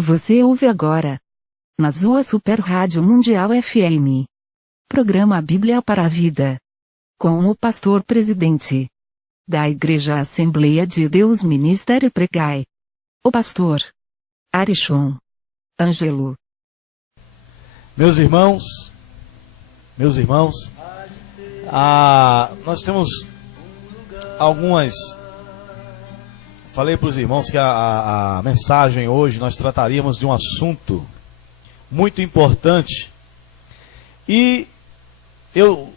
Você ouve agora, na sua Super Rádio Mundial FM, programa Bíblia para a Vida, com o pastor presidente da Igreja Assembleia de Deus Ministério Pregai, o pastor Arishon Ângelo. Meus irmãos, nós temos falei para os irmãos que a mensagem hoje nós trataríamos de um assunto muito importante. E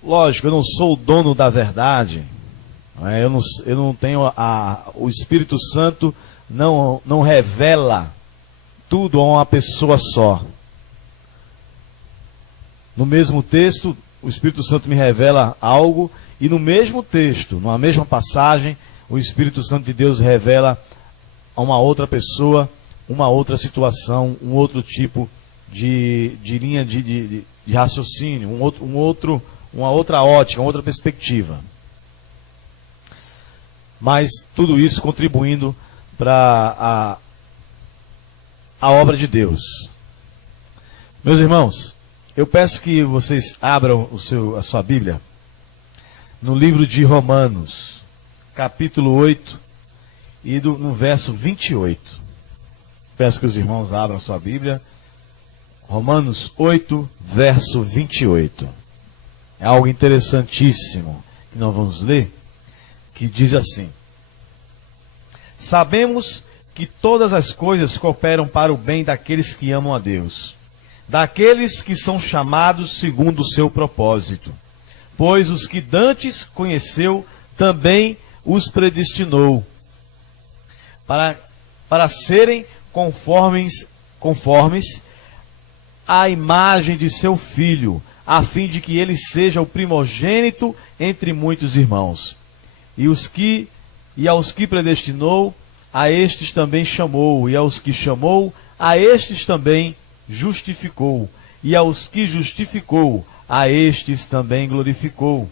lógico, eu não sou o dono da verdade, né? Eu não tenho o Espírito Santo não revela tudo a uma pessoa só. No mesmo texto, o Espírito Santo me revela algo, e no mesmo texto, numa mesma passagem, o Espírito Santo de Deus revela a uma outra pessoa, uma outra situação, um outro tipo de linha de raciocínio, uma outra ótica, uma outra perspectiva. Mas tudo isso contribuindo para a obra de Deus. Meus irmãos, eu peço que vocês abram a sua Bíblia no livro de Romanos, capítulo 8, e no verso 28. Peço que os irmãos abram a sua Bíblia. Romanos 8, verso 28. É algo interessantíssimo que nós vamos ler, que diz assim: sabemos que todas as coisas cooperam para o bem daqueles que amam a Deus, daqueles que são chamados segundo o seu propósito. Pois os que dantes conheceu, também os predestinou para serem conformes à imagem de seu Filho, a fim de que ele seja o primogênito entre muitos irmãos. E aos que predestinou, a estes também chamou, e aos que chamou, a estes também justificou, e aos que justificou, a estes também glorificou.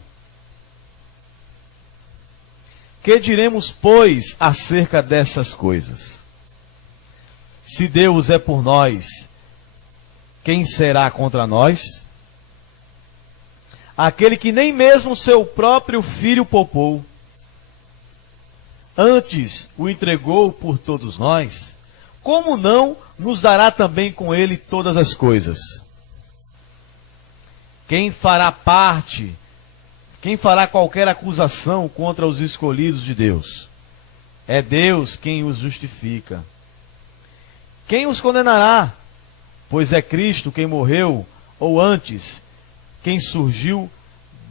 Que diremos, pois, acerca dessas coisas? Se Deus é por nós, quem será contra nós? Aquele que nem mesmo seu próprio filho poupou, antes o entregou por todos nós, como não nos dará também com ele todas as coisas? Quem fará qualquer acusação contra os escolhidos de Deus? É Deus quem os justifica. Quem os condenará? Pois é Cristo quem morreu, ou antes, quem surgiu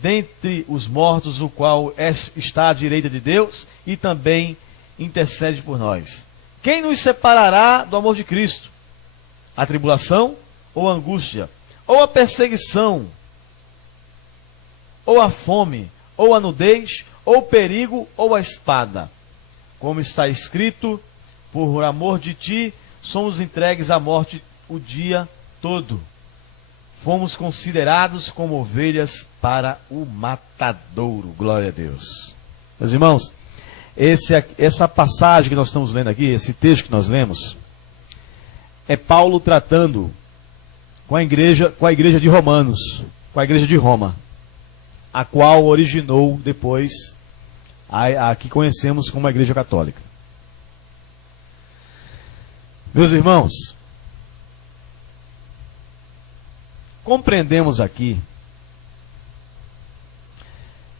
dentre os mortos, o qual está à direita de Deus e também intercede por nós. Quem nos separará do amor de Cristo? A tribulação, ou a angústia, ou a perseguição, ou a fome, ou a nudez, ou o perigo, ou a espada? Como está escrito: por amor de ti, somos entregues à morte o dia todo. Fomos considerados como ovelhas para o matadouro. Glória a Deus. Meus irmãos, essa passagem que nós estamos lendo aqui, esse texto que nós lemos, é Paulo tratando com a igreja de Romanos, com a igreja de Roma, a qual originou depois a que conhecemos como a Igreja Católica. Meus irmãos, compreendemos aqui,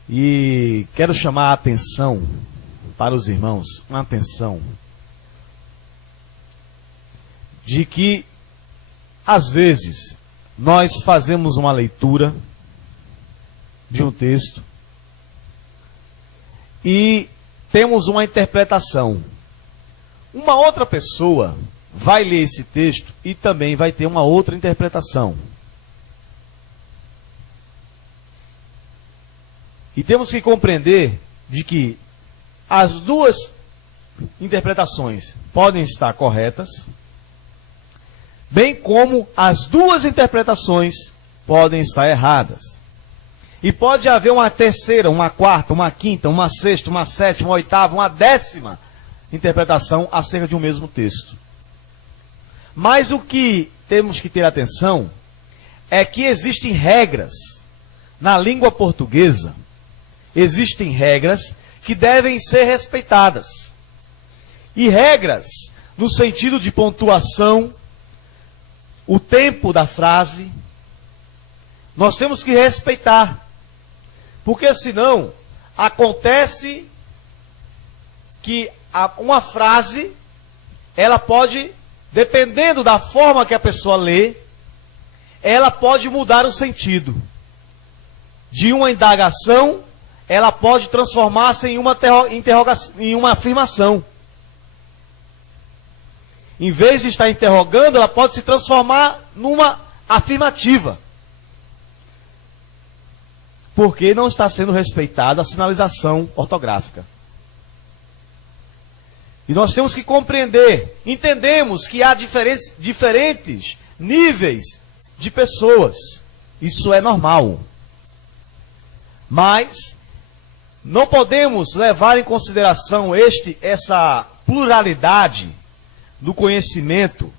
e quero chamar a atenção para os irmãos, uma atenção, de que, às vezes, nós fazemos uma leitura de um texto e temos uma interpretação. Uma outra pessoa vai ler esse texto e também vai ter uma outra interpretação. E temos que compreender de que as duas interpretações podem estar corretas, bem como as duas interpretações podem estar erradas. E pode haver uma terceira, uma quarta, uma quinta, uma sexta, uma sétima, uma oitava, uma décima interpretação acerca de um mesmo texto. Mas o que temos que ter atenção é que existem regras na língua portuguesa, existem regras que devem ser respeitadas. E regras no sentido de pontuação, o tempo da frase, nós temos que respeitar. Porque senão acontece que uma frase, ela pode, dependendo da forma que a pessoa lê, ela pode mudar o sentido. De uma indagação, ela pode transformar-se em uma interrogação, em uma afirmação. Em vez de estar interrogando, ela pode se transformar numa afirmativa. Porque não está sendo respeitada a sinalização ortográfica. E nós temos que compreender, entendemos que há diferentes níveis de pessoas. Isso é normal. Mas não podemos levar em consideração essa pluralidade do conhecimento,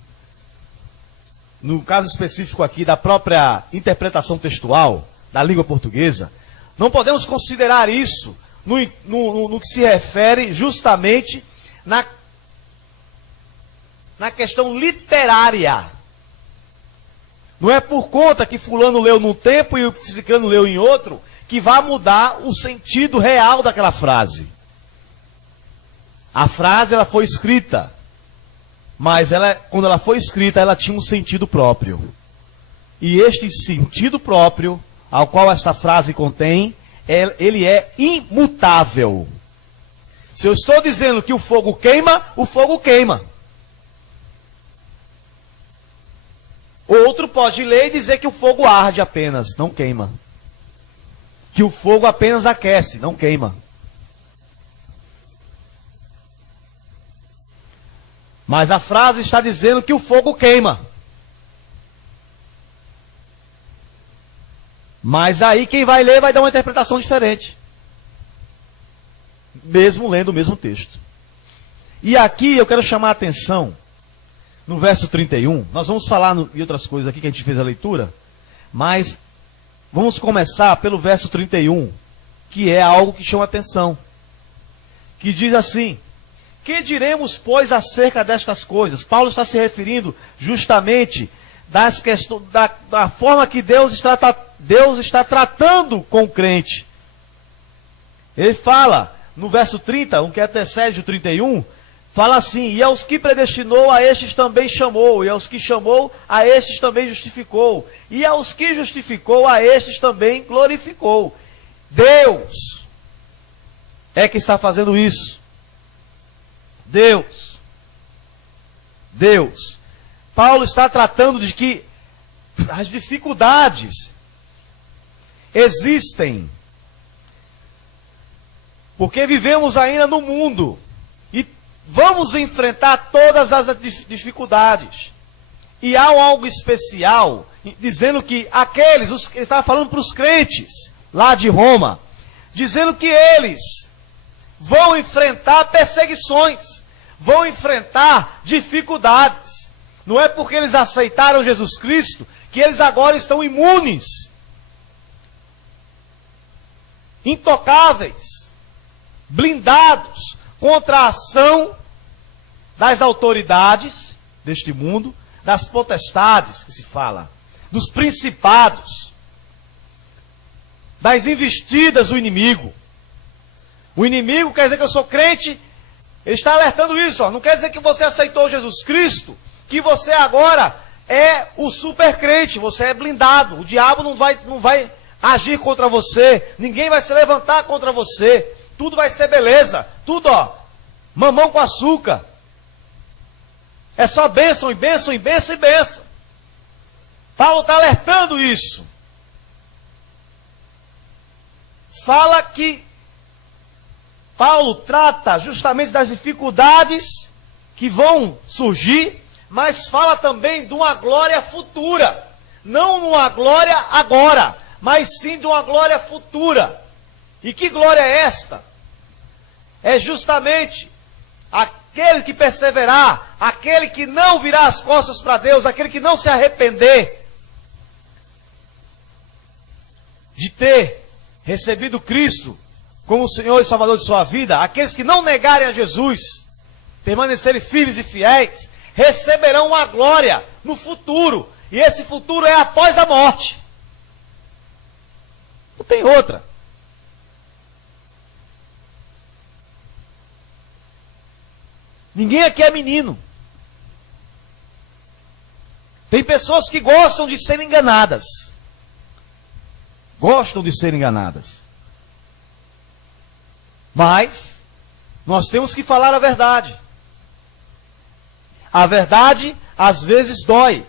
no caso específico aqui da própria interpretação textual da língua portuguesa. Não podemos considerar isso no que se refere justamente na questão literária. Não é por conta que fulano leu num tempo e o ciclano leu em outro que vai mudar o sentido real daquela frase. A frase, ela foi escrita, mas quando ela foi escrita, ela tinha um sentido próprio. E este sentido próprio, ao qual essa frase contém, ele é imutável. Se eu estou dizendo que o fogo queima, o fogo queima. Outro pode ler e dizer que o fogo arde apenas, não queima. Que o fogo apenas aquece, não queima. Mas a frase está dizendo que o fogo queima. Mas aí quem vai ler vai dar uma interpretação diferente. Mesmo lendo o mesmo texto. E aqui eu quero chamar a atenção, no verso 31, nós vamos falar em outras coisas aqui que a gente fez a leitura, mas vamos começar pelo verso 31, que é algo que chama a atenção. Que diz assim: que diremos, pois, acerca destas coisas? Paulo está se referindo justamente da forma que Deus está tratando com o crente. Ele fala, no verso 30, o que antecede o 31, fala assim: e aos que predestinou, a estes também chamou, e aos que chamou, a estes também justificou, e aos que justificou, a estes também glorificou. Deus é que está fazendo isso. Deus. Paulo está tratando de que as dificuldades existem, porque vivemos ainda no mundo e vamos enfrentar todas as dificuldades. E há algo especial, dizendo que ele estava falando para os crentes lá de Roma, dizendo que eles vão enfrentar perseguições, vão enfrentar dificuldades. Não é porque eles aceitaram Jesus Cristo que eles agora estão imunes, intocáveis, blindados contra a ação das autoridades deste mundo, das potestades que se fala, dos principados, das investidas do inimigo. O inimigo quer dizer que eu sou crente, ele está alertando isso, ó. Não quer dizer que você aceitou Jesus Cristo, que você agora é o super crente, você é blindado. O diabo não vai agir contra você, ninguém vai se levantar contra você, tudo vai ser beleza, tudo, ó, mamão com açúcar. É só bênção e bênção e bênção e bênção. Paulo está alertando isso. Fala que Paulo trata justamente das dificuldades que vão surgir, mas fala também de uma glória futura. Não uma glória agora, mas sim de uma glória futura. E que glória é esta? É justamente aquele que perseverar, aquele que não virar as costas para Deus, aquele que não se arrepender de ter recebido Cristo como o Senhor e Salvador de sua vida, aqueles que não negarem a Jesus, permanecerem firmes e fiéis, receberão uma glória no futuro. E esse futuro é após a morte. Não tem outra. Ninguém aqui é menino. Tem pessoas que gostam de ser enganadas. Gostam de ser enganadas. Mas nós temos que falar a verdade. A verdade às vezes dói,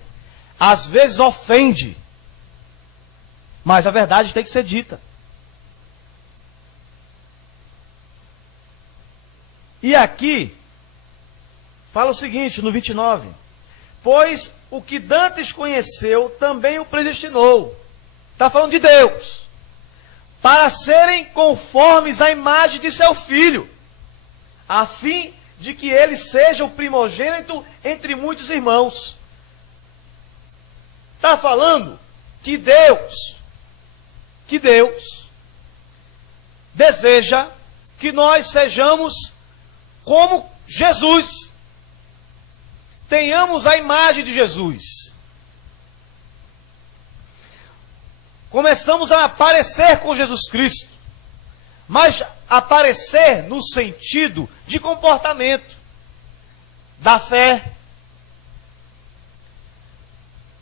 às vezes ofende. Mas a verdade tem que ser dita. E aqui fala o seguinte, no 29. Pois o que dantes conheceu, também o predestinou. Está falando de Deus. Para serem conformes à imagem de seu Filho, a fim de que ele seja o primogênito entre muitos irmãos. Está falando que Deus deseja que nós sejamos como Jesus. Tenhamos a imagem de Jesus. Começamos a aparecer com Jesus Cristo. Mas aparecer no sentido de comportamento, da fé,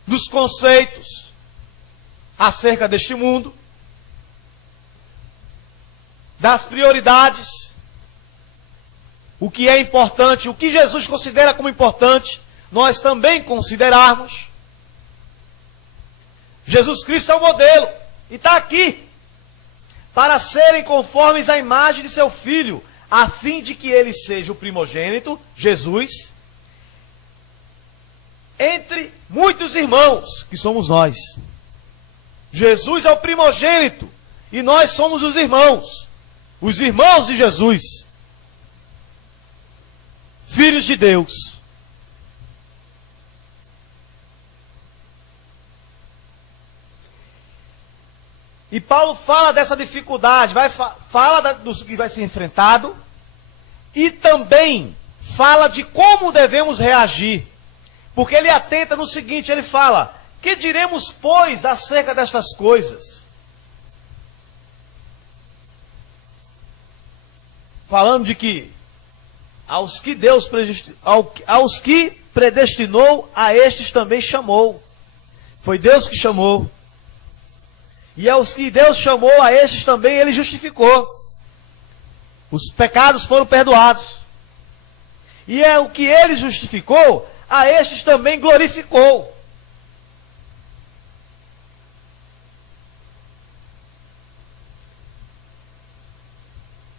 dos conceitos acerca deste mundo, das prioridades, o que é importante, o que Jesus considera como importante, nós também considerarmos. Jesus Cristo é o modelo, e está aqui, para serem conformes à imagem de seu Filho, a fim de que ele seja o primogênito, Jesus, entre muitos irmãos, que somos nós. Jesus é o primogênito, e nós somos os irmãos de Jesus, filhos de Deus. E Paulo fala dessa dificuldade, fala do que vai ser enfrentado, e também fala de como devemos reagir. Porque ele atenta no seguinte, ele fala, que diremos, pois, acerca destas coisas? Falando de que aos que predestinou, a estes também chamou. Foi Deus que chamou. E aos que Deus chamou, a estes também ele justificou. Os pecados foram perdoados. E é o que ele justificou, a estes também glorificou.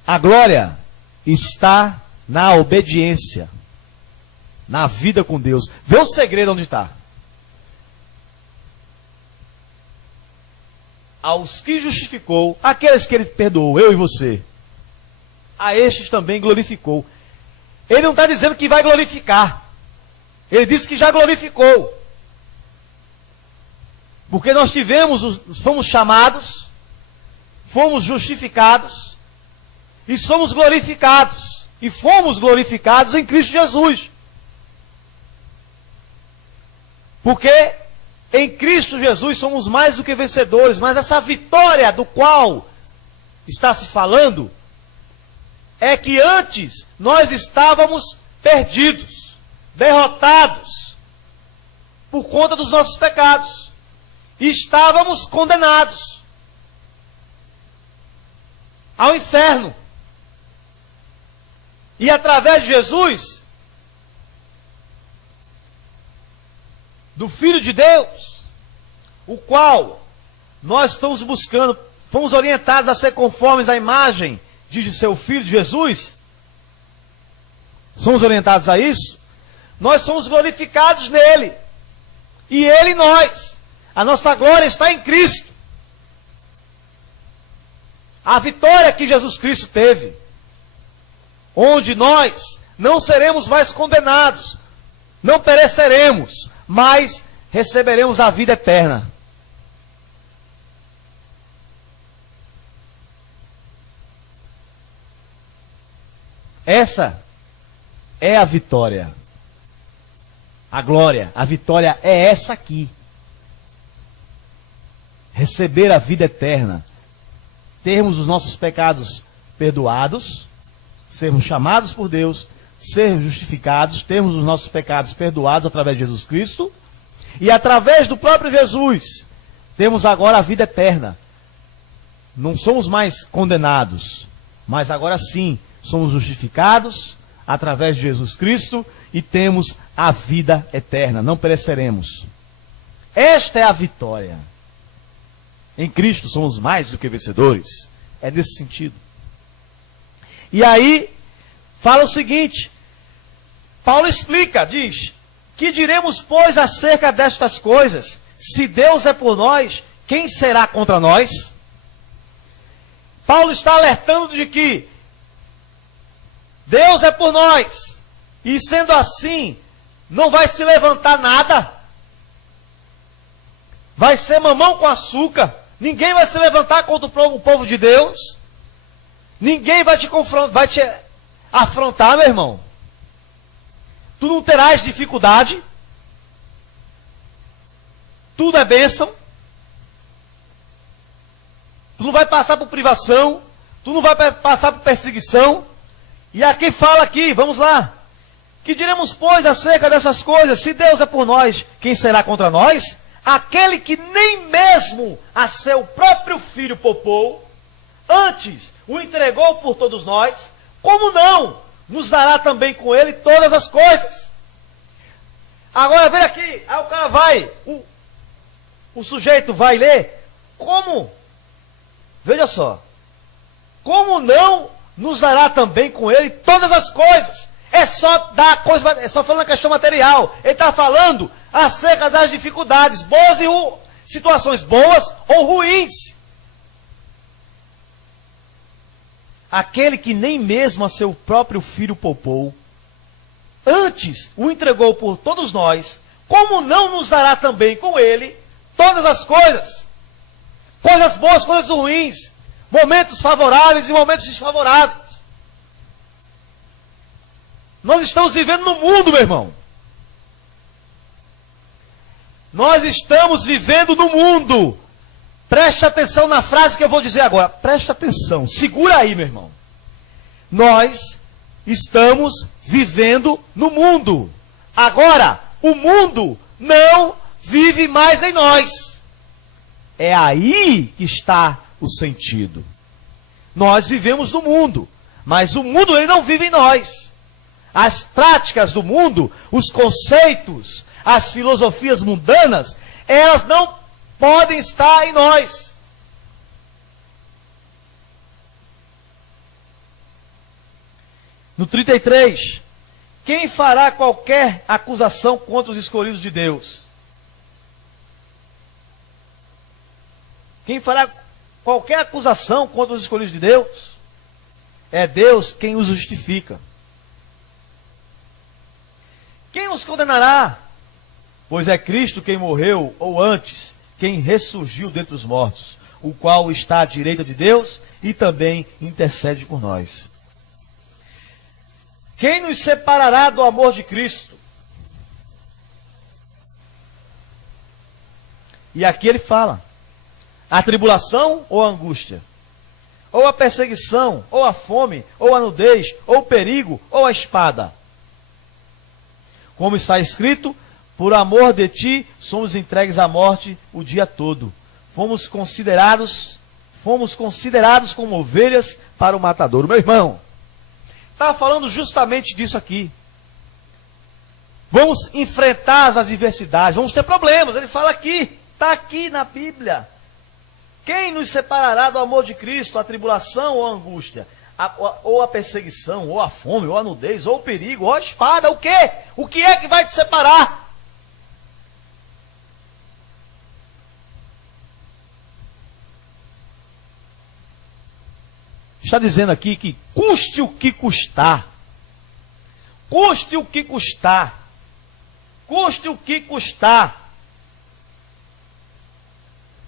A glória está na obediência, na vida com Deus. Vê o segredo onde está. Aos que justificou, aqueles que ele perdoou, eu e você, a estes também glorificou. Ele não está dizendo que vai glorificar. Ele disse que já glorificou. Porque nós fomos chamados, fomos justificados, e somos glorificados. E fomos glorificados em Cristo Jesus. Porque em Cristo Jesus somos mais do que vencedores, mas essa vitória do qual está se falando é que antes nós estávamos perdidos, derrotados por conta dos nossos pecados, e estávamos condenados ao inferno. E através de Jesus, do Filho de Deus, o qual nós estamos buscando, fomos orientados a ser conformes à imagem de seu Filho de Jesus, somos orientados a isso, nós somos glorificados nele, e ele em nós. A nossa glória está em Cristo. A vitória que Jesus Cristo teve, onde nós não seremos mais condenados, não pereceremos, mas receberemos a vida eterna. Essa é a vitória. A glória, a vitória é essa aqui. Receber a vida eterna. Termos os nossos pecados perdoados, sermos chamados por Deus, sermos justificados, termos os nossos pecados perdoados através de Jesus Cristo, e através do próprio Jesus, temos agora a vida eterna. Não somos mais condenados, mas agora sim, somos justificados através de Jesus Cristo e temos a vida eterna, não pereceremos. Esta é a vitória. Em Cristo somos mais do que vencedores. É nesse sentido. E aí, fala o seguinte, Paulo explica, diz, que diremos, pois, acerca destas coisas? Se Deus é por nós, quem será contra nós? Paulo está alertando de que Deus é por nós, e sendo assim, não vai se levantar nada, vai ser mamão com açúcar, ninguém vai se levantar contra o povo de Deus, ninguém vai te confrontar, vai te afrontar, meu irmão. Tu não terás dificuldade, tudo é bênção, tu não vai passar por privação, tu não vai passar por perseguição. E aqui fala aqui, vamos lá. Que diremos, pois, acerca dessas coisas? Se Deus é por nós, quem será contra nós? Aquele que nem mesmo a seu próprio filho poupou, antes o entregou por todos nós, como não nos dará também com ele todas as coisas? Agora, veja aqui, aí o cara vai, o sujeito vai ler, como? Veja só, como não nos dará também com ele todas as coisas? É só dar coisa, é só falando a questão material. Ele está falando acerca das dificuldades, boas e situações boas ou ruins. Aquele que nem mesmo a seu próprio filho poupou, antes o entregou por todos nós, como não nos dará também com ele todas as coisas? Coisas boas, coisas ruins, momentos favoráveis e momentos desfavoráveis. Nós estamos vivendo no mundo, meu irmão. Nós estamos vivendo no mundo. Preste atenção na frase que eu vou dizer agora. Preste atenção. Segura aí, meu irmão. Nós estamos vivendo no mundo. Agora, o mundo não vive mais em nós. É aí que está o sentido. Nós vivemos no mundo, mas o mundo ele não vive em nós. As práticas do mundo, os conceitos, as filosofias mundanas, elas não podem estar em nós. No 33, quem fará qualquer acusação contra os escolhidos de Deus? Quem fará qualquer acusação contra os escolhidos de Deus? É Deus quem os justifica. Quem os condenará? Pois é Cristo quem morreu, ou antes, quem ressurgiu dentre os mortos, o qual está à direita de Deus e também intercede por nós. Quem nos separará do amor de Cristo? E aqui ele fala, a tribulação ou a angústia? Ou a perseguição, ou a fome, ou a nudez, ou o perigo, ou a espada? Como está escrito, por amor de ti somos entregues à morte o dia todo. Fomos considerados como ovelhas para o matadouro. Meu irmão, está falando justamente disso aqui. Vamos enfrentar as adversidades, vamos ter problemas. Ele fala aqui, está aqui na Bíblia. Quem nos separará do amor de Cristo? A tribulação ou a angústia? Ou a perseguição, ou a fome, ou a nudez, ou o perigo, ou a espada, o quê? O que é que vai te separar? Está dizendo aqui que custe o que custar, Custe o que custar. Custe o que custar.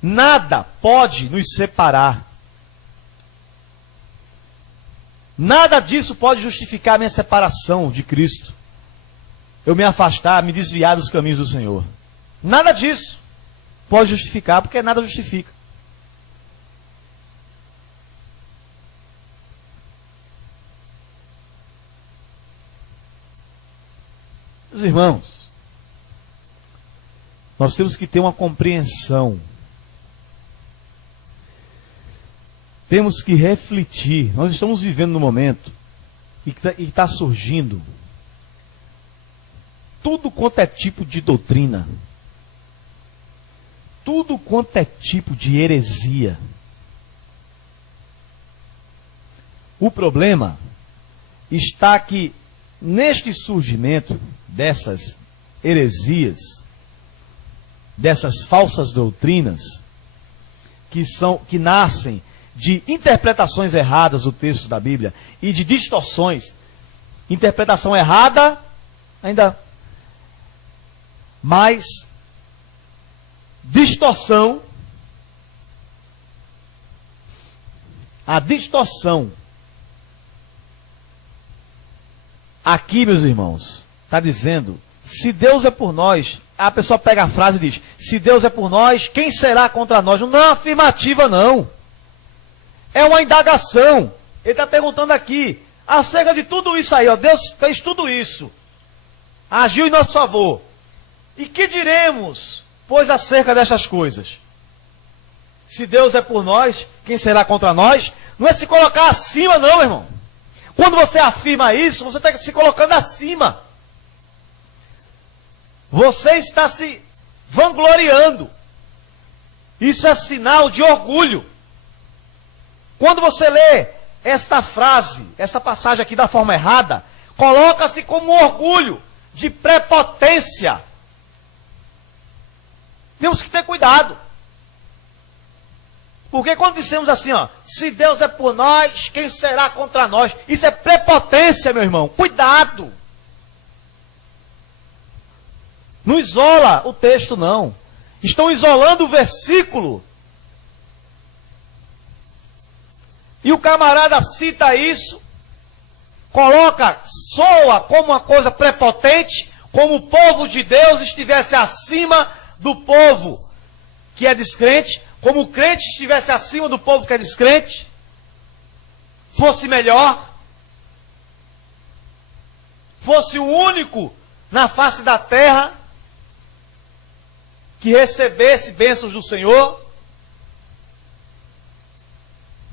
Nada pode nos separar. Nada disso pode justificar a minha separação de Cristo. Eu me afastar, me desviar dos caminhos do Senhor. Nada disso pode justificar, porque nada justifica. Meus irmãos, nós temos que ter uma compreensão. Temos que refletir. Nós estamos vivendo num momento e está surgindo tudo quanto é tipo de doutrina, tudo quanto é tipo de heresia. O problema está que neste surgimento dessas heresias, dessas falsas doutrinas, que nascem de interpretações erradas do texto da Bíblia e de distorções. Interpretação errada, ainda mais distorção. A distorção aqui, meus irmãos, está dizendo: se Deus é por nós, a pessoa pega a frase e diz: se Deus é por nós, quem será contra nós? Não é uma afirmativa, não. É uma indagação. Ele está perguntando aqui, acerca de tudo isso aí, ó, Deus fez tudo isso, agiu em nosso favor. E que diremos, pois, acerca destas coisas? Se Deus é por nós, quem será contra nós? Não é se colocar acima, não, irmão. Quando você afirma isso, você está se colocando acima. Você está se vangloriando. Isso é sinal de orgulho. Quando você lê esta frase, essa passagem aqui da forma errada, coloca-se como um orgulho de prepotência. Temos que ter cuidado. Porque quando dissemos assim, ó, se Deus é por nós, quem será contra nós? Isso é prepotência, meu irmão. Cuidado. Não isola o texto, não. Estão isolando o versículo. E o camarada cita isso, soa como uma coisa prepotente, como o povo de Deus estivesse acima do povo que é descrente, como o crente estivesse acima do povo que é descrente, fosse melhor, fosse o único na face da terra que recebesse bênçãos do Senhor.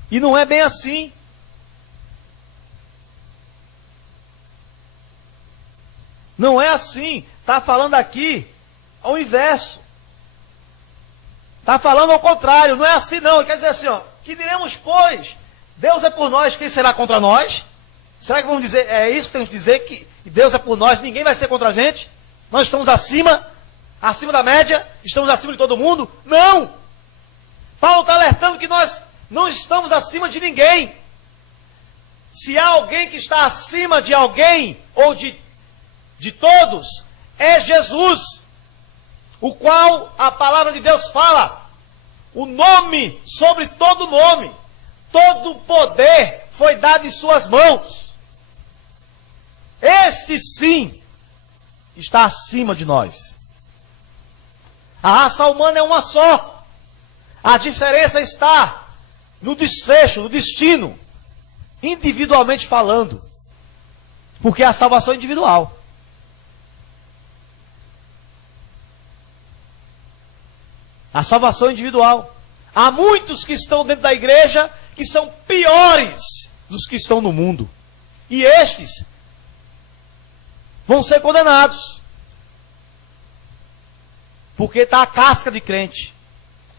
E não é bem assim. Não é assim. Está falando aqui ao inverso. Está falando ao contrário. Não é assim não. Quer dizer assim, ó, que diremos, pois, Deus é por nós, quem será contra nós? Será que vamos dizer, é isso que temos que dizer, que Deus é por nós, ninguém vai ser contra a gente? Nós estamos acima da média? Estamos acima de todo mundo? Não! Paulo está alertando que nós não estamos acima de ninguém. Se há alguém que está acima de alguém, ou de todos, é Jesus, o qual a palavra de Deus fala, o nome sobre todo nome, todo poder foi dado em suas mãos. Este sim está acima de nós. A raça humana é uma só. A diferença está no desfecho, no destino, individualmente falando. Porque a salvação é individual. A salvação é individual. Há muitos que estão dentro da igreja que são piores dos que estão no mundo. E estes vão ser condenados. Porque está a casca de crente.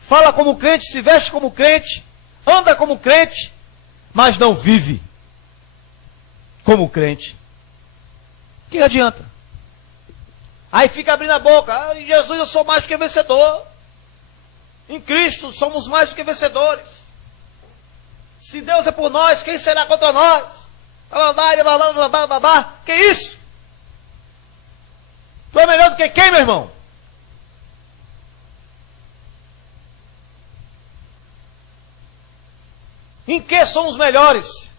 Fala como crente, se veste como crente, anda como crente, mas não vive como crente. O que adianta? Aí fica abrindo a boca. Em Jesus eu sou mais do que vencedor. Em Cristo somos mais do que vencedores. Se Deus é por nós, quem será contra nós? Que isso? Tu é melhor do que quem, meu irmão? Em que somos melhores?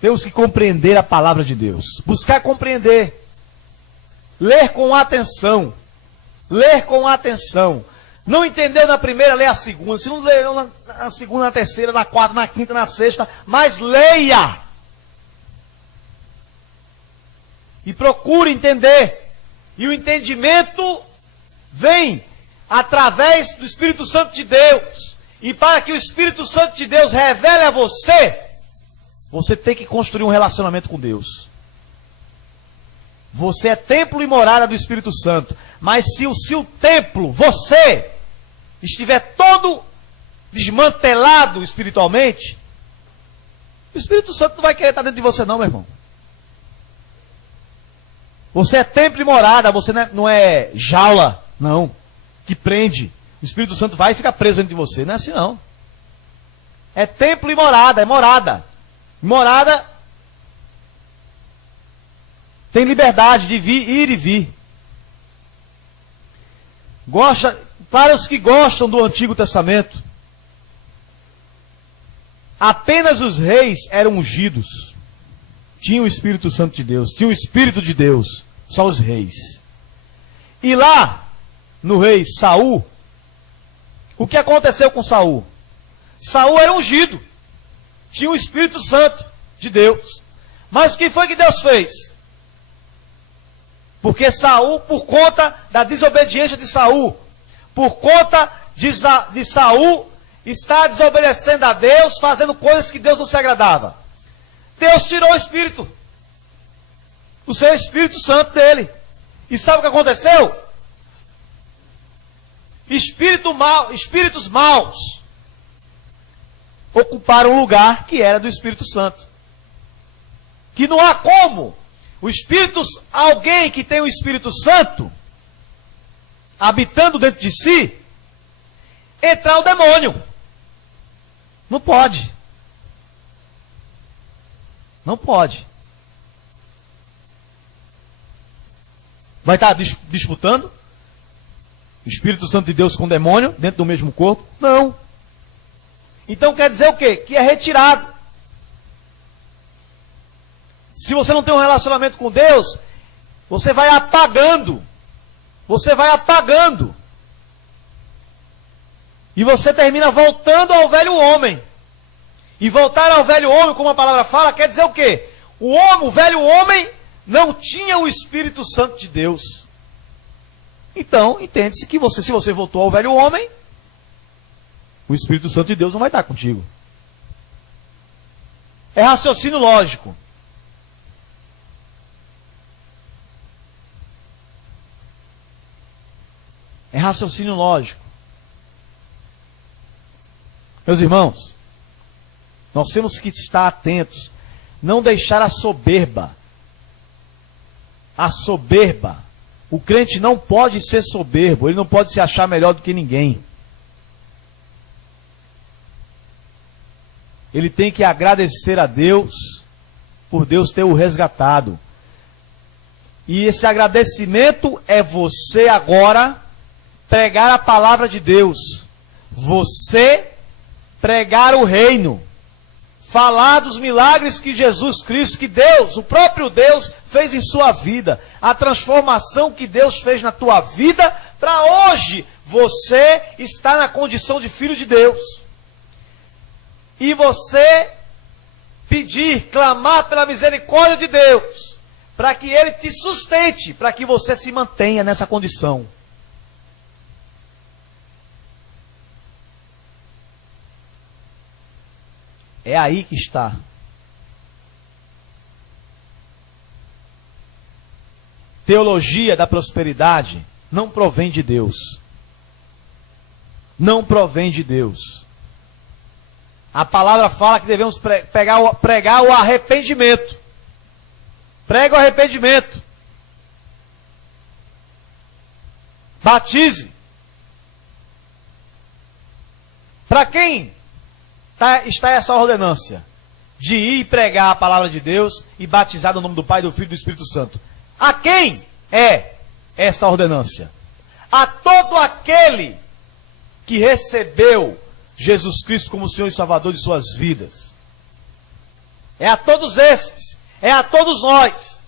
Temos que compreender a palavra de Deus. Buscar compreender. Ler com atenção. Ler com atenção. Não entendeu na primeira, lê a segunda. Se não leu na segunda, na terceira, na quarta, na quinta, na sexta, mas leia. E procure entender. E o entendimento vem através do Espírito Santo de Deus. E para que o Espírito Santo de Deus revele a você, você tem que construir um relacionamento com Deus. Você é templo e morada do Espírito Santo. Mas se o seu templo, você, estiver todo desmantelado espiritualmente, o Espírito Santo não vai querer estar dentro de você não, meu irmão. Você é templo e morada, você não é jaula, não, que prende. O Espírito Santo vai e fica preso dentro de você. Não é assim não. É templo e morada, é morada. Morada tem liberdade de ir e vir. Para os que gostam do Antigo Testamento, apenas os reis eram ungidos. Tinha o Espírito Santo de Deus, tinha o Espírito de Deus, só os reis. E lá, no rei Saul, o que aconteceu com Saul? Saul era ungido, tinha o Espírito Santo de Deus. Mas o que foi que Deus fez? Porque Saul, por conta da desobediência de Saul, por conta de Saul estar desobedecendo a Deus, fazendo coisas que Deus não se agradava, Deus tirou o Espírito, o seu Espírito Santo dele. E sabe o que aconteceu? Espíritos maus ocuparam o lugar que era do Espírito Santo. Que não há como alguém que tem o Espírito Santo habitando dentro de si, entrar o demônio. Não pode. Não pode. Vai estar disputando o Espírito Santo de Deus com o demônio dentro do mesmo corpo? Não. Então quer dizer o quê? Que é retirado. Se você não tem um relacionamento com Deus, você vai apagando. Você vai apagando. E você termina voltando ao velho homem. E voltar ao velho homem, como a palavra fala, quer dizer o quê? O velho homem não tinha o Espírito Santo de Deus. Então, entende-se que se você voltou ao velho homem, o Espírito Santo de Deus não vai estar contigo. É raciocínio lógico. É raciocínio lógico. Meus irmãos, nós temos que estar atentos. Não deixar a soberba. A soberba. O crente não pode ser soberbo. Ele não pode se achar melhor do que ninguém. Ele tem que agradecer a Deus por Deus ter o resgatado. E esse agradecimento é você agora pregar a palavra de Deus. Você pregar o reino. Falar dos milagres que Jesus Cristo, que Deus, o próprio Deus, fez em sua vida. A transformação que Deus fez na tua vida, para hoje você estar na condição de filho de Deus. E você pedir, clamar pela misericórdia de Deus, para que Ele te sustente, para que você se mantenha nessa condição. É aí que está. Teologia da prosperidade não provém de Deus. Não provém de Deus. A palavra fala que devemos pregar o arrependimento. Prega o arrependimento. Batize. Para quem está essa ordenância? De ir pregar a palavra de Deus e batizar no nome do Pai, do Filho e do Espírito Santo. A quem? é essa ordenância? A todo aquele que recebeu Jesus Cristo como Senhor e Salvador de suas vidas. É a todos esses. É a todos nós.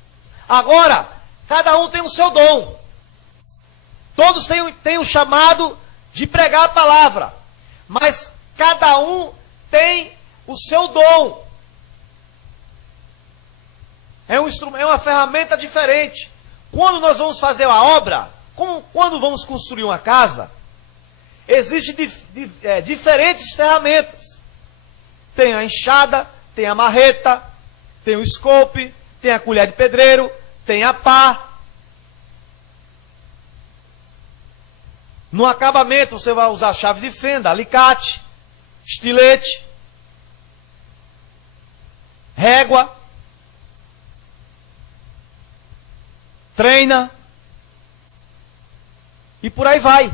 Agora, cada um tem o seu dom. Todos têm o chamado de pregar a palavra. Mas cada um tem o seu dom. É uma ferramenta diferente. Quando nós vamos fazer a obra, quando vamos construir uma casa, existem diferentes ferramentas. Tem a enxada, tem a marreta, tem o scope, tem a colher de pedreiro, tem a pá. No acabamento você vai usar chave de fenda, alicate, estilete, régua, treina e por aí vai.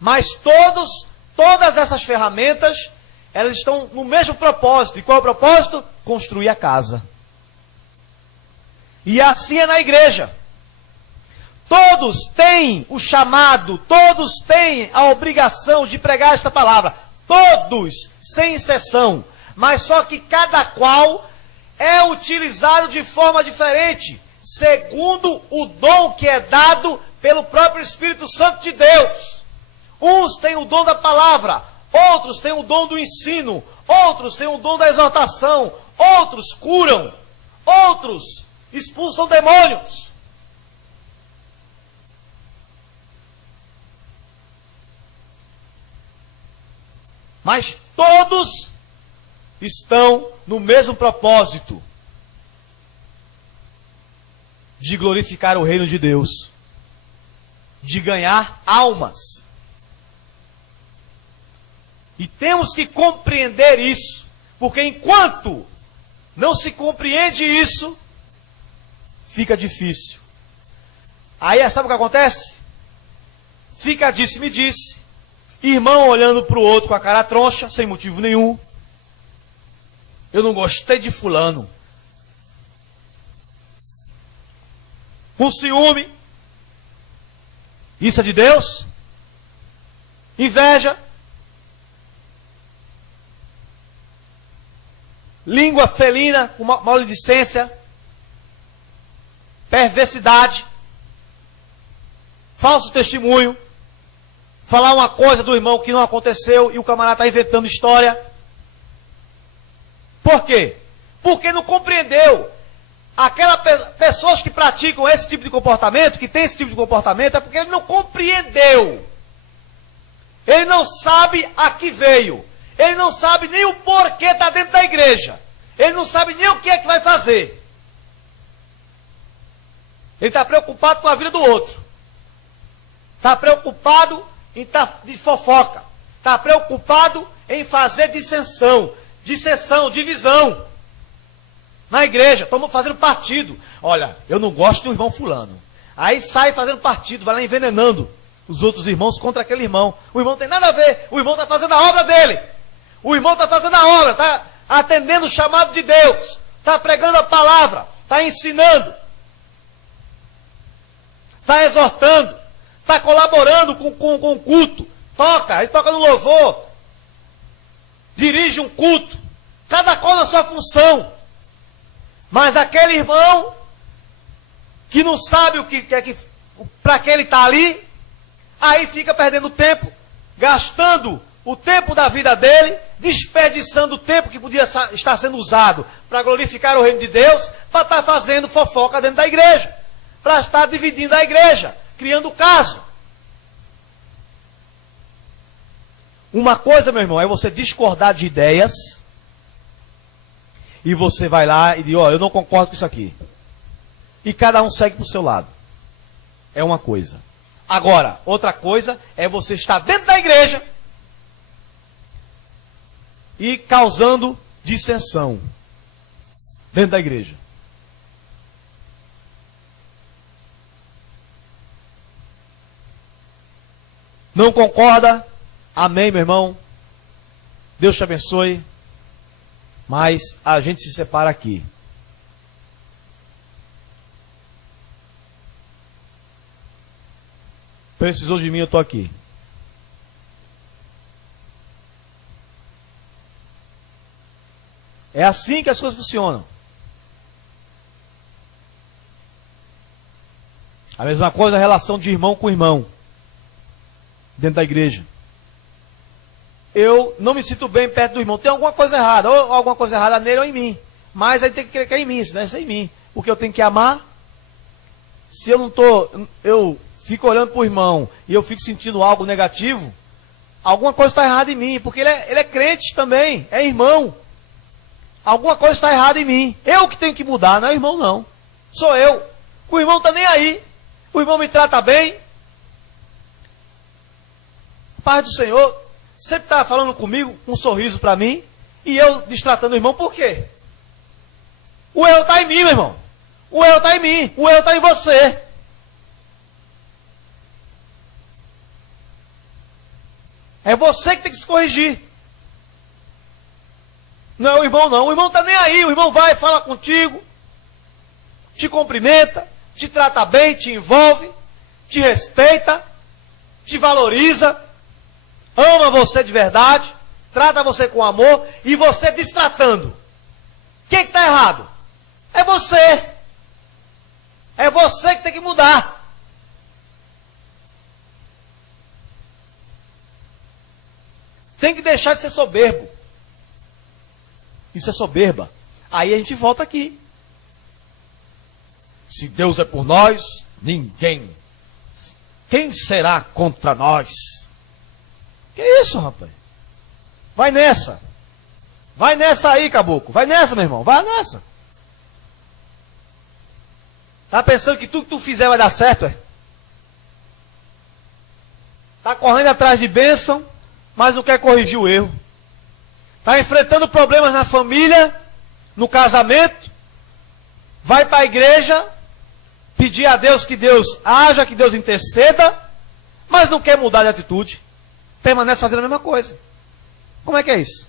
Mas todas essas ferramentas, elas estão no mesmo propósito. E qual é o propósito? Construir a casa. E assim é na igreja. Todos têm o chamado, todos têm a obrigação de pregar esta palavra. Todos, sem exceção. Mas só que cada qual é utilizado de forma diferente, segundo o dom que é dado pelo próprio Espírito Santo de Deus. Uns têm o dom da palavra, outros têm o dom do ensino, outros têm o dom da exortação, outros curam, outros expulsam demônios. Mas todos estão no mesmo propósito de glorificar o reino de Deus, de ganhar almas. E temos que compreender isso, porque enquanto não se compreende isso, fica difícil. Aí sabe o que acontece? Fica disse-me disse, irmão olhando para o outro com a cara troncha, sem motivo nenhum. Eu não gostei de fulano. Com ciúme. Isso é de Deus? Inveja. Língua felina com maledicência. Perversidade. Falso testemunho. Falar uma coisa do irmão que não aconteceu e o camarada está inventando história. Por quê? Porque não compreendeu. Aquelas pessoas que praticam esse tipo de comportamento, que tem esse tipo de comportamento, é porque ele não compreendeu. Ele não sabe a que veio. Ele não sabe nem o porquê está dentro da igreja. Ele não sabe nem o que é que vai fazer. Ele está preocupado com a vida do outro. Está preocupado em estar de fofoca. Está preocupado em fazer dissensão, divisão. Na igreja, estamos fazendo partido. Olha, eu não gosto do irmão fulano. Aí sai fazendo partido, vai lá envenenando os outros irmãos contra aquele irmão. O irmão não tem nada a ver. O irmão está fazendo a obra dele. O irmão está fazendo a obra, está atendendo o chamado de Deus. Está pregando a palavra, está ensinando. Está exortando. Está colaborando com o culto. Ele toca no louvor. Dirige um culto. Cada qual na sua função. Mas aquele irmão que não sabe o que é que para que ele está ali, aí fica perdendo tempo, gastando o tempo da vida dele, desperdiçando o tempo que podia estar sendo usado para glorificar o reino de Deus, para estar fazendo fofoca dentro da igreja, para estar dividindo a igreja, criando caso. Uma coisa, meu irmão, é você discordar de ideias. E você vai lá e diz, ó, eu não concordo com isso aqui. E cada um segue para o seu lado. É uma coisa. Agora, outra coisa é você estar dentro da igreja e causando dissensão dentro da igreja. Não concorda? Amém, meu irmão. Deus te abençoe. Mas a gente se separa aqui. Precisou de mim, eu estou aqui. É assim que as coisas funcionam. A mesma coisa a relação de irmão com irmão. Dentro da igreja. Eu não me sinto bem perto do irmão. Tem alguma coisa errada. Ou alguma coisa errada nele ou em mim. Mas aí tem que crer que é em mim, senão isso é em mim. Porque eu tenho que amar. Se eu não estou... Eu fico olhando para o irmão e eu fico sentindo algo negativo, alguma coisa está errada em mim. Porque ele é crente também. É irmão. Alguma coisa está errada em mim. Eu que tenho que mudar, não é o irmão não. Sou eu. O irmão está nem aí. O irmão me trata bem. Paz do Senhor, sempre está falando comigo, um sorriso para mim, e eu destratando o irmão, por quê? O erro está em mim, meu irmão. O erro está em mim, o erro está em você. É você que tem que se corrigir. Não é o irmão não, o irmão está nem aí, o irmão vai, fala contigo, te cumprimenta, te trata bem, te envolve, te respeita, te valoriza, ama você de verdade, trata você com amor, e você destratando. Quem está errado? É você. É você que tem que mudar. Tem que deixar de ser soberbo. Isso é soberba. Aí a gente volta aqui. Se Deus é por nós, ninguém. Quem será contra nós? Que isso, rapaz? Vai nessa. Vai nessa aí, caboclo. Vai nessa, meu irmão. Vai nessa. Tá pensando que tudo que tu fizer vai dar certo, é? Tá correndo atrás de bênção, mas não quer corrigir o erro. Tá enfrentando problemas na família, no casamento. Vai para a igreja, pedir a Deus que Deus haja, que Deus interceda, mas não quer mudar de atitude. Permanece fazendo a mesma coisa. Como é que é isso?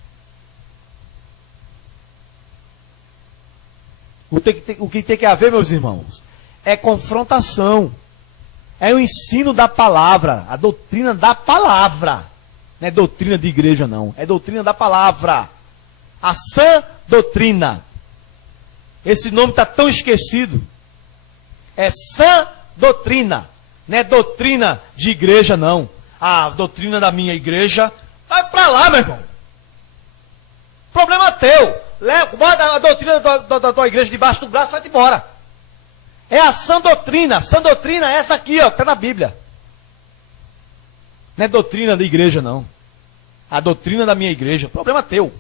O que tem que haver, meus irmãos, é confrontação. É o ensino da palavra, a doutrina da palavra. Não é doutrina de igreja, não. É doutrina da palavra. A sã doutrina. Esse nome está tão esquecido. É sã doutrina. Não é doutrina de igreja, não. A doutrina da minha igreja. Vai para lá, meu irmão. Problema teu. Bota a doutrina da tua igreja debaixo do braço e vai-te embora. É a sã doutrina. Sã doutrina é essa aqui, ó, que está na Bíblia. Não é doutrina da igreja, não. A doutrina da minha igreja. Problema teu.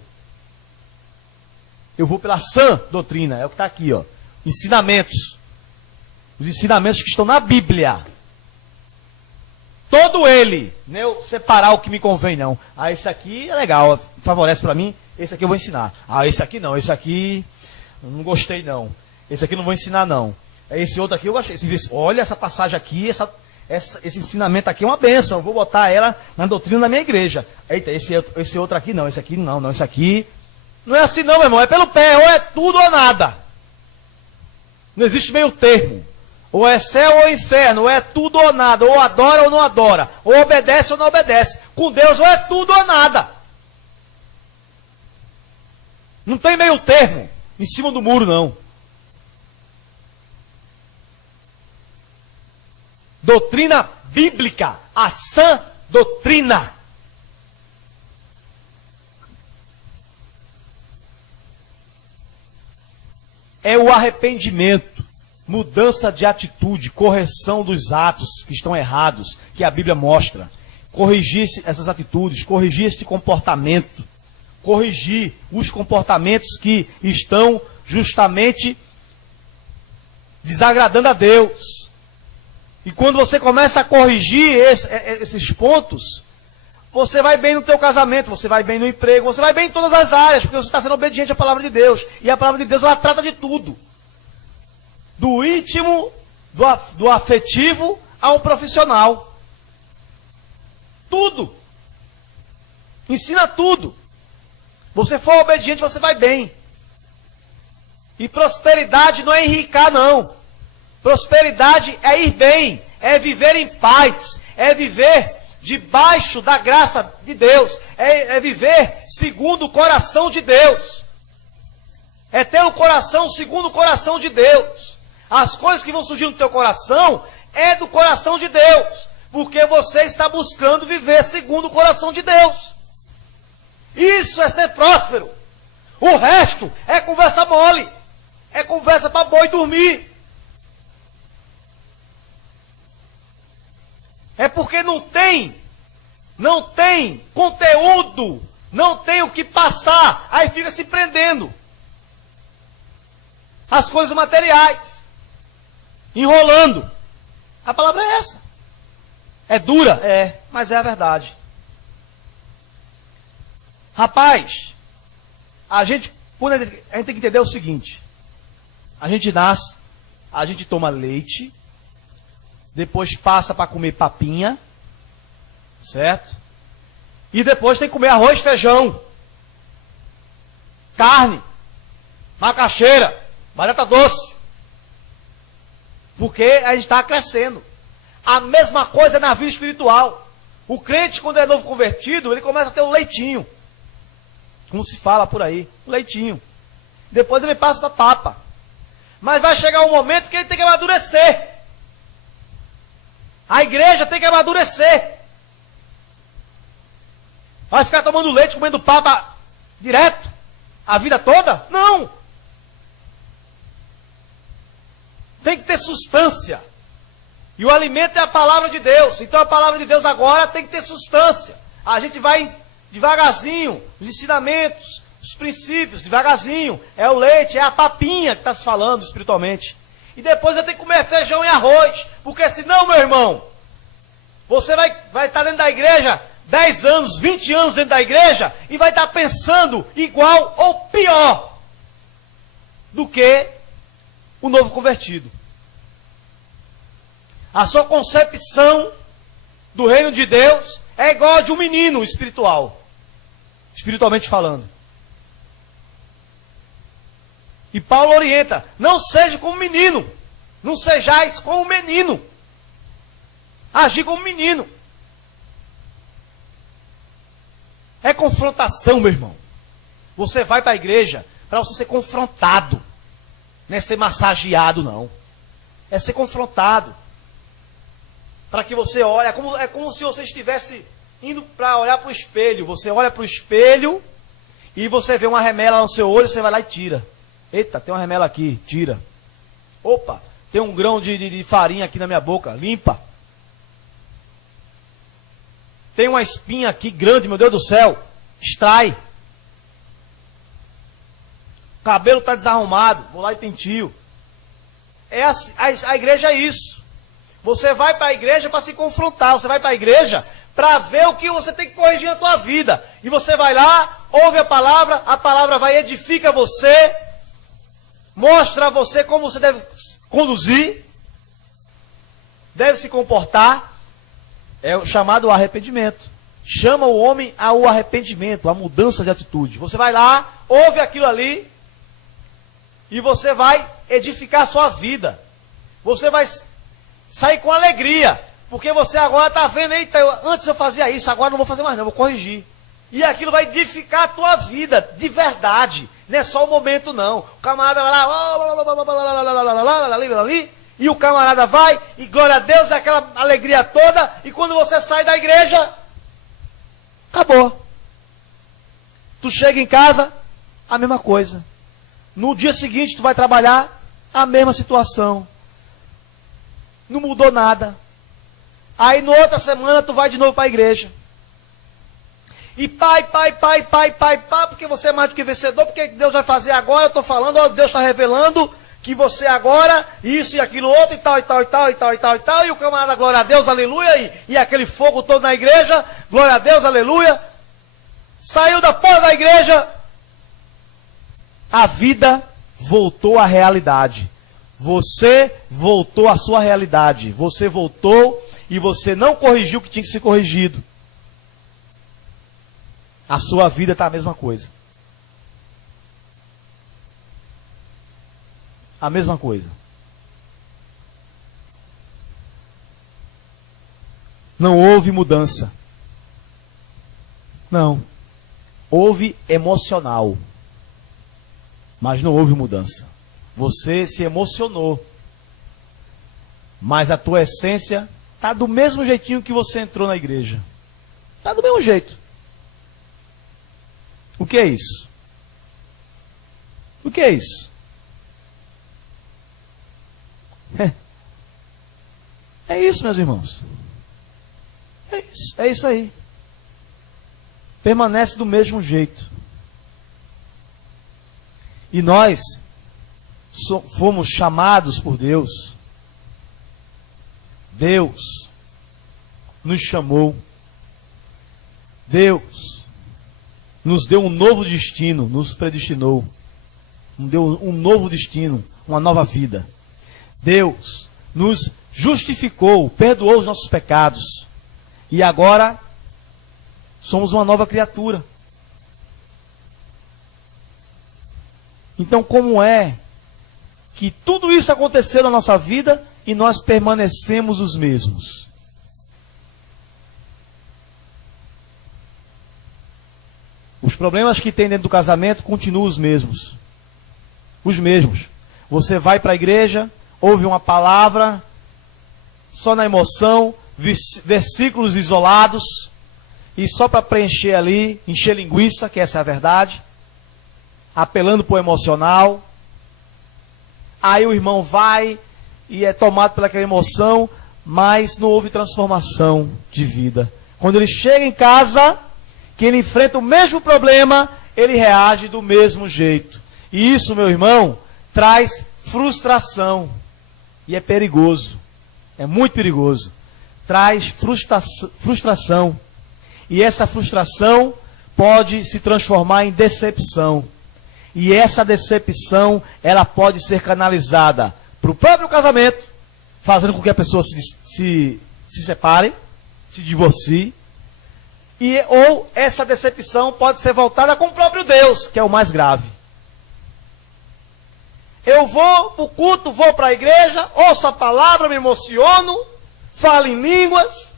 Eu vou pela sã doutrina. É o que está aqui, ó. Ensinamentos. Os ensinamentos que estão na Bíblia. Todo ele. Não eu separar o que me convém, não. Ah, esse aqui é legal. Favorece para mim. Esse aqui eu vou ensinar. Ah, esse aqui não. Esse aqui não gostei, não. Esse aqui não vou ensinar, não. Esse outro aqui eu gostei. Olha essa passagem aqui, esse ensinamento aqui é uma bênção. Eu vou botar ela na doutrina da minha igreja. Eita, esse outro aqui não. Esse aqui não. Esse aqui... Não é assim não, meu irmão. É pelo pé. Ou é tudo ou nada. Não existe meio termo. Ou é céu ou inferno. Ou é tudo ou nada. Ou adora ou não adora. Ou obedece ou não obedece. Com Deus ou é tudo ou nada. Não tem meio termo em cima do muro, não. Doutrina bíblica. A sã doutrina. É o arrependimento, mudança de atitude, correção dos atos que estão errados, que a Bíblia mostra. Corrigir essas atitudes, corrigir este comportamento, corrigir os comportamentos que estão justamente desagradando a Deus. E quando você começa a corrigir esses pontos, você vai bem no teu casamento, você vai bem no emprego, você vai bem em todas as áreas, porque você está sendo obediente à palavra de Deus. E a palavra de Deus, ela trata de tudo. Do íntimo, do afetivo, ao profissional. Tudo. Ensina tudo. Você for obediente, você vai bem. E prosperidade não é enricar, não. Prosperidade é ir bem, é viver em paz, é viver debaixo da graça de Deus, é viver segundo o coração de Deus, é ter o coração segundo o coração de Deus. As coisas que vão surgir no teu coração é do coração de Deus, porque você está buscando viver segundo o coração de Deus. Isso é ser próspero. O resto é conversa mole, é conversa para boi dormir. É porque não tem conteúdo, não tem o que passar, aí fica se prendendo as coisas materiais, enrolando. A palavra é essa. É dura? É, mas é a verdade. Rapaz, a gente tem que entender o seguinte: a gente nasce, a gente toma leite, depois passa para comer papinha, certo? E depois tem que comer arroz, feijão, carne, macaxeira, batata doce. Porque a gente está crescendo. A mesma coisa na vida espiritual. O crente, quando é novo convertido, ele começa a ter um leitinho. Como se fala por aí, um leitinho. Depois ele passa para papa. Mas vai chegar um momento que ele tem que amadurecer. A igreja tem que amadurecer. Vai ficar tomando leite, comendo papa direto? A vida toda? Não. Tem que ter substância. E o alimento é a palavra de Deus. Então a palavra de Deus agora tem que ter substância. A gente vai devagarzinho, os ensinamentos, os princípios, devagarzinho. É o leite, é a papinha que está se falando espiritualmente. E depois vai ter que comer feijão e arroz. Porque senão, meu irmão, você vai estar dentro da igreja 10 anos, 20 anos dentro da igreja e vai estar pensando igual ou pior do que o novo convertido. A sua concepção do reino de Deus é igual a de um menino espiritual, espiritualmente falando. E Paulo orienta: não seja como menino, não sejais como menino, agir como menino. É confrontação, meu irmão. Você vai para a igreja para você ser confrontado, não é ser massageado, não. É ser confrontado. Para que você olhe, é como se você estivesse indo para olhar para o espelho. Você olha para o espelho e você vê uma remela no seu olho, você vai lá e tira. Eita, tem uma remela aqui, tira. Opa, tem um grão de farinha aqui na minha boca, limpa. Tem uma espinha aqui grande, meu Deus do céu, extrai. O cabelo está desarrumado, vou lá e pentio. A igreja é isso. Você vai para a igreja para se confrontar. Você vai para a igreja para ver o que você tem que corrigir na tua vida. E você vai lá, ouve a palavra vai edifica você, mostra a você como você deve conduzir, deve se comportar. É o chamado arrependimento. Chama o homem ao arrependimento, à mudança de atitude. Você vai lá, ouve aquilo ali, e você vai edificar a sua vida. Você vai sair com alegria, porque você agora está vendo, eita, antes eu fazia isso, agora não vou fazer mais não, vou corrigir. E aquilo vai edificar a tua vida, de verdade. Não é só o momento não. O camarada vai lá, e o camarada vai, e glória a Deus, é aquela alegria toda, e quando você sai da igreja, acabou. Tu chega em casa, a mesma coisa. No dia seguinte tu vai trabalhar, a mesma situação. Não mudou nada. Aí na outra semana tu vai de novo para a igreja. E pai, porque você é mais do que vencedor, porque Deus vai fazer agora, eu estou falando, ó, Deus está revelando que você agora, isso e aquilo outro, e tal, e o camarada, glória a Deus, aleluia, e aquele fogo todo na igreja, glória a Deus, aleluia. Saiu da porta da igreja, a vida voltou à realidade. Você voltou à sua realidade. Você voltou e você não corrigiu o que tinha que ser corrigido. A sua vida está a mesma coisa. A mesma coisa. não houve mudança. Não. Houve emocional. Mas não houve mudança. Você se emocionou. Mas a tua essência está do mesmo jeitinho que você entrou na igreja. Está do mesmo jeito. O que é isso? O que é isso? É isso, meus irmãos. É isso aí. Permanece do mesmo jeito. E nós fomos chamados por Deus. Deus nos chamou. Deus nos deu um novo destino, nos predestinou. Nos deu um novo destino, uma nova vida. Deus nos justificou, perdoou os nossos pecados. E agora somos uma nova criatura. Então, como é que tudo isso aconteceu na nossa vida e nós permanecemos os mesmos? Os problemas que tem dentro do casamento continuam os mesmos. Os mesmos. Você vai para a igreja, ouve uma palavra, só na emoção, versículos isolados, e só para preencher ali, encher linguiça, que essa é a verdade, apelando para o emocional. Aí o irmão vai e é tomado pelaquela emoção, mas não houve transformação de vida. Quando ele chega em casa, que ele enfrenta o mesmo problema, ele reage do mesmo jeito. E isso, meu irmão, traz frustração. E é perigoso. É muito perigoso. Traz frustração. E essa frustração pode se transformar em decepção. E essa decepção, ela pode ser canalizada para o próprio casamento, fazendo com que a pessoa se separe, se divorcie. Ou essa decepção pode ser voltada com o próprio Deus, que é o mais grave. Eu vou para o culto, vou para a igreja, ouço a palavra, me emociono, falo em línguas,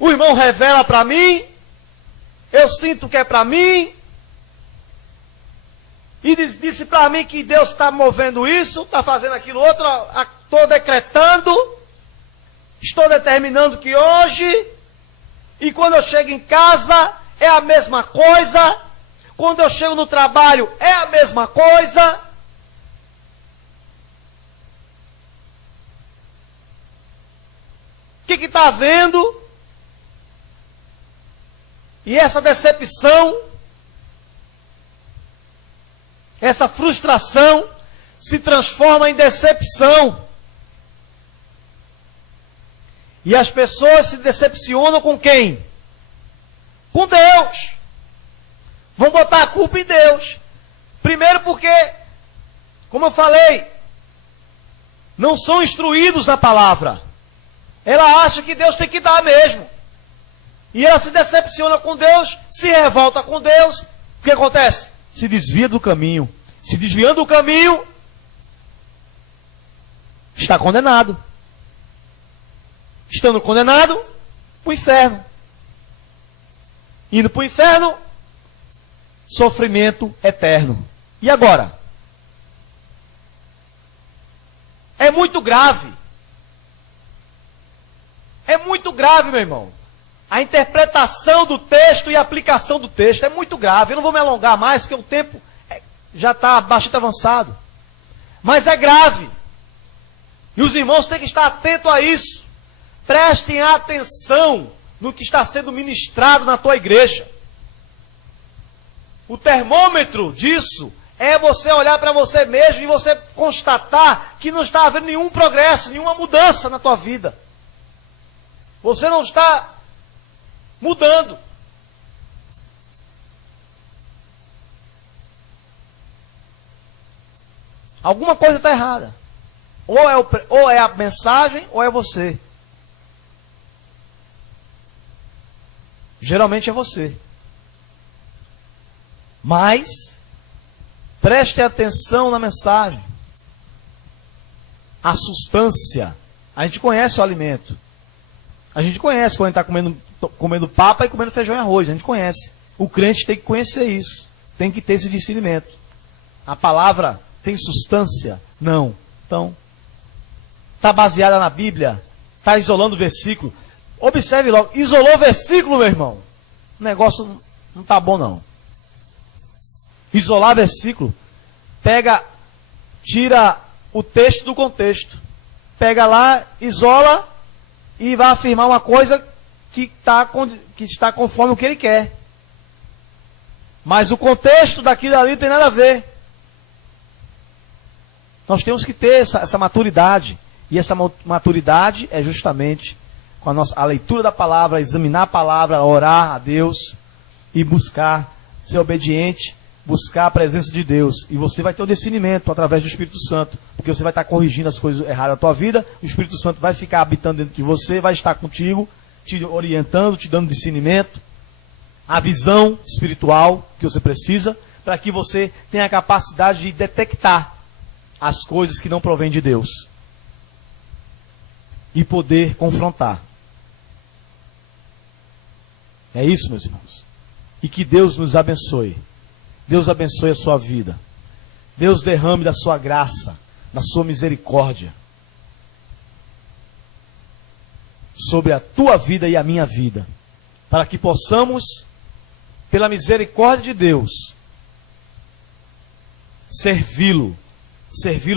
o irmão revela para mim, eu sinto que é para mim, e disse para mim que Deus está movendo isso, está fazendo aquilo outro, estou decretando, estou determinando que hoje, e quando eu chego em casa, é a mesma coisa, quando eu chego no trabalho, é a mesma coisa. O que está havendo? E essa decepção, essa frustração, se transforma em decepção. E as pessoas se decepcionam com quem? Com Deus. Vão botar a culpa em Deus. Primeiro porque, como eu falei, não são instruídos na palavra. Ela acha que Deus tem que dar mesmo. E ela se decepciona com Deus, se revolta com Deus. O que acontece? Se desvia do caminho. Se desviando do caminho, está condenado. Estando condenado, para o inferno. Indo para o inferno, sofrimento eterno. E agora? É muito grave. É muito grave, meu irmão. A interpretação do texto e a aplicação do texto é muito grave. Eu não vou me alongar mais, porque o tempo já está bastante avançado. Mas é grave. E os irmãos têm que estar atentos a isso. Prestem atenção no que está sendo ministrado na tua igreja. O termômetro disso é você olhar para você mesmo e você constatar que não está havendo nenhum progresso, nenhuma mudança na tua vida. Você não está mudando. Alguma coisa está errada. Ou é a mensagem, ou é você. Geralmente é você. Mas, preste atenção na mensagem. A substância. A gente conhece o alimento. A gente conhece quando a gente está comendo papa e comendo feijão e arroz. A gente conhece. O crente tem que conhecer isso. Tem que ter esse discernimento. A palavra tem substância? Não. Então, está baseada na Bíblia? Está isolando o versículo? Observe logo. Isolou o versículo, meu irmão. O negócio não está bom, não. Isolar versículo. Tira o texto do contexto. Pega lá, isola e vai afirmar uma coisa que está conforme o que ele quer. Mas o contexto daquilo ali não tem nada a ver. Nós temos que ter essa maturidade. E essa maturidade é justamente com a leitura da palavra, examinar a palavra, orar a Deus e buscar ser obediente, buscar a presença de Deus. E você vai ter um discernimento através do Espírito Santo, porque você vai estar corrigindo as coisas erradas da tua vida, o Espírito Santo vai ficar habitando dentro de você, vai estar contigo, te orientando, te dando discernimento, a visão espiritual que você precisa, para que você tenha a capacidade de detectar as coisas que não provêm de Deus e poder confrontar. É isso, meus irmãos. E que Deus nos abençoe. Deus abençoe a sua vida. Deus derrame da sua graça, da sua misericórdia sobre a tua vida e a minha vida, para que possamos, pela misericórdia de Deus, servi-lo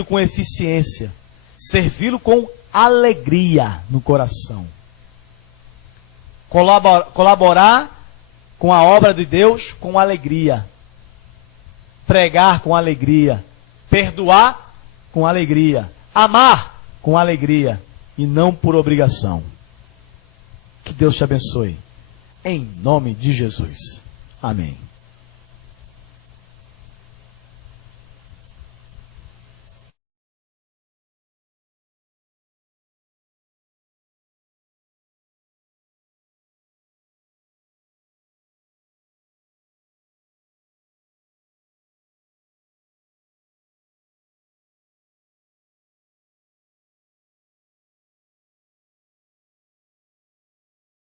com eficiência, servi-lo com alegria no coração, colaborar com a obra de Deus com alegria, pregar com alegria, perdoar com alegria, amar com alegria e não por obrigação. Que Deus te abençoe. Em nome de Jesus. Amém.